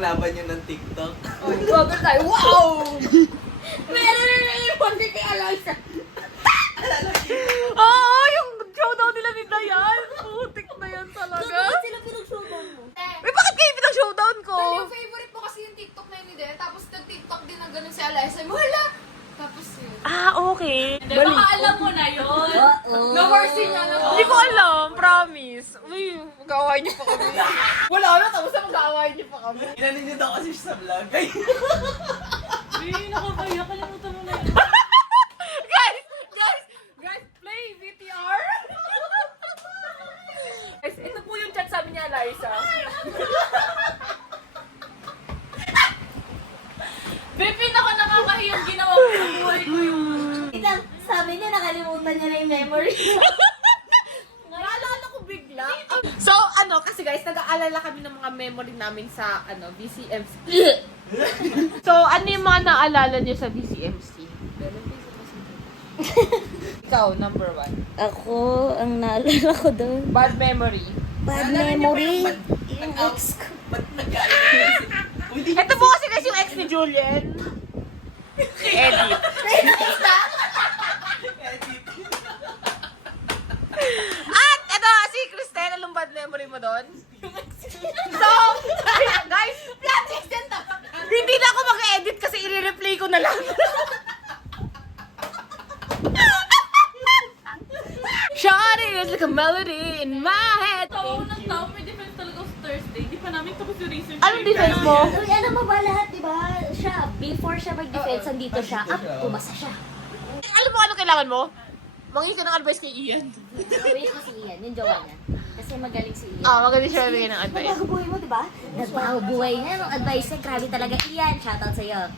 laban yun ng TikTok. Oh, bago tayo. Wow! Meron na yung pagka kay Eliza. Oo, yung showdown nila ni Dayan. Putik na yan talaga. Bakit sila pinag-showdown mo? Uy, bakit kayo pinag-showdown ko? Yung favorite mo kasi yung TikTok na yun ni Dea. Tapos nag-TikTok din ng ganun si Eliza. Wala! Tapos yun. Ah, okay. Hindi, baka alam mo na yun. Na-mercy niya na. Hindi ko alam, promise. Uy, mag-aaway niyo pa kami. Wala na, tapos na mag-aaway niyo pa kami. Inanin niyo daw kasi siya sa vlog. Ay, Nakakaya, kalimutan mo na yun. Guys, play VTR. Guys, ito po yung chat sabi niya, Liza. Bepin ako nakakahiyang ginawa ko sa buhay ko yun. Itang, sabi niya nakalimutan niya na yung memory. Naalala ko bigla. So, kasi guys, nag-aalala kami ng mga memory namin sa, BCMC. So, ano yung mga naalala niyo sa BCMC? Ikaw, number 1. Ako, ang naalala ko doon. Bad memory. Bad naalala niyo ba memory. yung ex ko? Ba't nagkaalit? Uy, di Ito po kasi guys yung ex ni Julian. Edit. At ito, si Cristel, anong bad memory mo doon? So, guys, hindi na ako mag-edit kasi i-replay ko na lang. Shawty is like a melody in my head. Tao ng tao, may defense talaga sa Thursday. Di pa namin tapos yung research. Anong defense mo? Uy, ano mo ba lahat, di ba? Siya, before siya mag-defense, andito siya. Up, pumasa siya. Alam mo ano kailangan mo? Mangi ka ng advice kay Ian. Wait mo si Ian, yung jowa niya. Kasi magaling si Ian. Magaling siya bigyan ng advice. Nagbago buhay mo, di ba? Nagbago buhay niya. Yung advice niya, grabe talaga. Ian, shoutout sa'yo.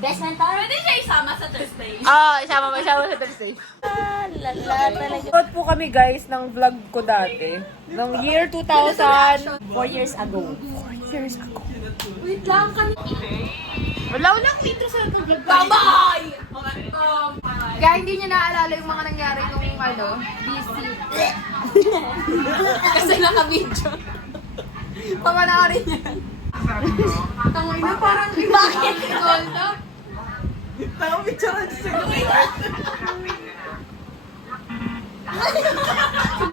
Best mentor? Pwede siya isama sa Thursday. Isama sa Thursday. Lala talaga. Nanood po kami guys ng vlog ko dati. Noong year 2000. 4 years ago. Wait lang kami. Wala intro sa vlog ko. Bye-bye! Kaya hindi niya naalala yung mga nangyari nung BC. Kasi naka-video. Pamanaarin niya. Tangay na parang bakit? Gold Tao, picture siya.